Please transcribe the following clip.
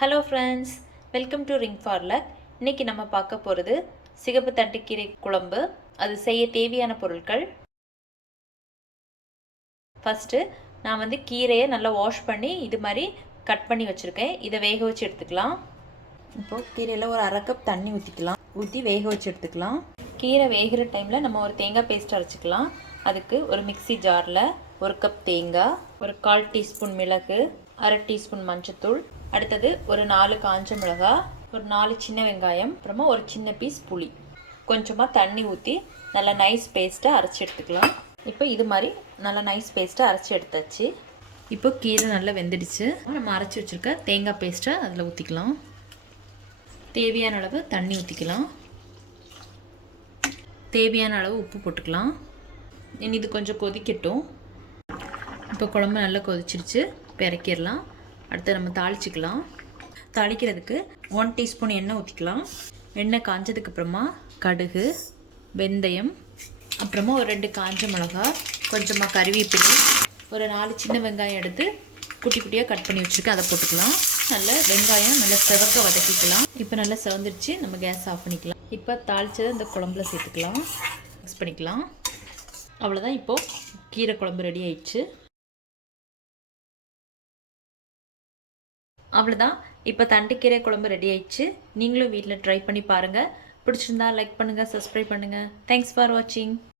Hello friends, welcome to ring for luck. இன்றைக்கி நம்ம பார்க்க போகிறது சிகப்பு தண்டு கீரை குழம்பு. அது செய்ய தேவையான பொருட்கள். ஃபஸ்ட்டு நான் கீரையை நல்லா வாஷ் பண்ணி இது மாதிரி கட் பண்ணி வச்சுருக்கேன். இதை வேக வச்சு எடுத்துக்கலாம். இப்போது கீரையில் ஒரு அரை கப் தண்ணி ஊற்றி வேக வச்சு எடுத்துக்கலாம். கீரை வேகிற டைமில் நம்ம ஒரு தேங்காய் பேஸ்ட் அரைச்சிக்கலாம். அதுக்கு ஒரு மிக்சி ஜாரில் ஒரு கப் தேங்காய், ஒரு 1/4 டீஸ்பூன் மிளகு, அரை டீஸ்பூன் மஞ்சத்தூள், அடுத்தது ஒரு 4 காஞ்ச மிளகாய், ஒரு 4 சின்ன வெங்காயம், அப்புறமா ஒரு சின்ன பீஸ் புளி, கொஞ்சமாக தண்ணி ஊற்றி நல்லா நைஸ் பேஸ்ட்டை அரைச்சி எடுத்துக்கலாம். இப்போ இது மாதிரி நல்லா நைஸ் பேஸ்ட்டை அரைச்சி எடுத்தாச்சு. இப்போ கீரை நல்லா வெந்துடுச்சு. நம்ம அரைச்சி வச்சுருக்க தேங்காய் பேஸ்ட்டை அதில் ஊற்றிக்கலாம். தேவையான அளவு தண்ணி ஊற்றிக்கலாம். தேவையான அளவு உப்பு போட்டுக்கலாம். இனி இது கொஞ்சம் கொதிக்கட்டும். இப்போ குழம்பு நல்லா கொதிச்சிருச்சு. இப்போ இறக்கிடலாம். அடுத்து நம்ம தாளிச்சிக்கலாம். தாளிக்கிறதுக்கு 1 டீஸ்பூன் எண்ணெய் ஊற்றிக்கலாம். எண்ணெய் காஞ்சதுக்கு அப்புறமா கடுகு, வெந்தயம், அப்புறமா ஒரு 2 காஞ்ச மிளகாய், கொஞ்சமாக கறிவேப்பிலை, ஒரு 4 சின்ன வெங்காயம் எடுத்து குட்டி குட்டியாக கட் பண்ணி வச்சுருக்கேன், அதை போட்டுக்கலாம். நல்ல வெங்காயம் நல்லா செவக்க வதக்கிக்கலாம். இப்போ நல்லா செவந்துடுச்சு. நம்ம கேஸ் ஆஃப் பண்ணிக்கலாம். இப்போ தாளித்ததை இந்த குழம்புல சேர்த்துக்கலாம். மிக்ஸ் பண்ணிக்கலாம். அவ்வளோதான். இப்போது கீரை குழம்பு ரெடி ஆயிடுச்சு. அவ்வளோதான். இப்போ தண்டுக்கீரை குழம்பு ரெடி ஆயிடுச்சு. நீங்களும் வீட்டில் ட்ரை பண்ணி பாருங்கள். பிடிச்சிருந்தா லைக் பண்ணுங்கள், சப்ஸ்கிரைப் பண்ணுங்கள். தேங்க்ஸ் ஃபார் வாட்சிங்.